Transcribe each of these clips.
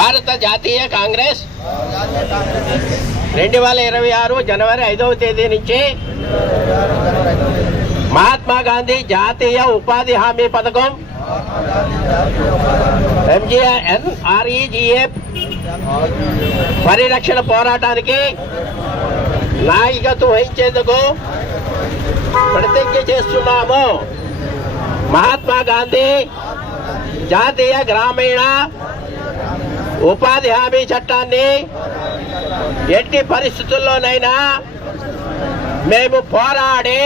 భారత జాతీయ కాంగ్రెస్ 2026 జనవరి 5వ తేదీ నుంచి మహాత్మా గాంధీ జాతీయ ఉపాధి హామీ పథకం MGNREGA పరిరక్షణ పోరాటానికి నాయకత్వం వహించేందుకు ప్రతిజ్ఞ చేస్తున్నాము. మహాత్మా గాంధీ జాతీయ గ్రామీణ ఉపాధి హామీ చట్టాన్ని ఎట్టి పరిస్థితుల్లోనైనా మేము పోరాడి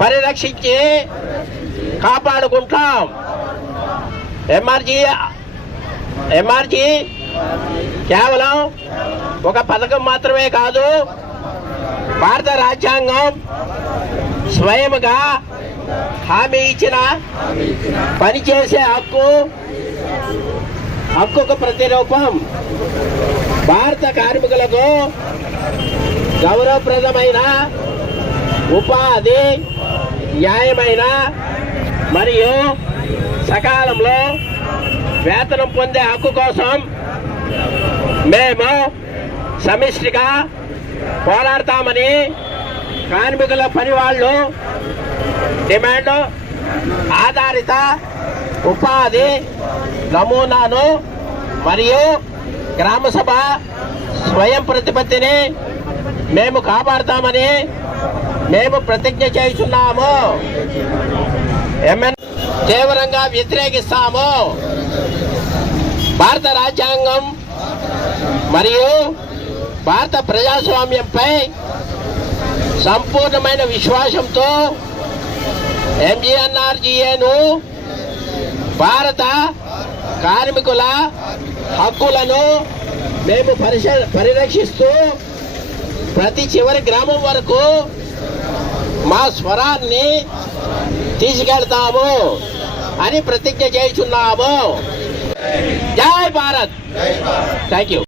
పరిరక్షించి కాపాడుకుంటాం. ఎంఆర్జీ కేవలం ఒక పథకం మాత్రమే కాదు, భారత రాజ్యాంగం స్వయంగా హామీ ఇచ్చిన పనిచేసే హక్కుకు ప్రతిరూపం. భారత కార్మికులకు గౌరవప్రదమైన ఉపాధి, న్యాయమైన మరియు సకాలంలో వేతనం పొందే హక్కు కోసం మేము సమిష్టిగా పోరాడతామని కార్మికుల పని వాళ్ళు డిమాండ్ ఆధారిత ఉపాధి నమూనాను మరియు గ్రామసభ స్వయం ప్రతిపత్తిని మేము కాపాడుతామని మేము ప్రతిజ్ఞ చేస్తున్నాము. తీవ్రంగా వ్యతిరేకిస్తాము. భారత రాజ్యాంగం మరియు భారత ప్రజాస్వామ్యంపై సంపూర్ణమైన విశ్వాసంతో MGNREGAను భారత కార్మికుల హక్కులను మేము పరిరక్షిస్తూ ప్రతి చివరి గ్రామం వరకు మా స్వరాన్ని తీసుకెళ్తాము అని ప్రతిజ్ఞ చేస్తున్నాము. జై భారత్. Thank you.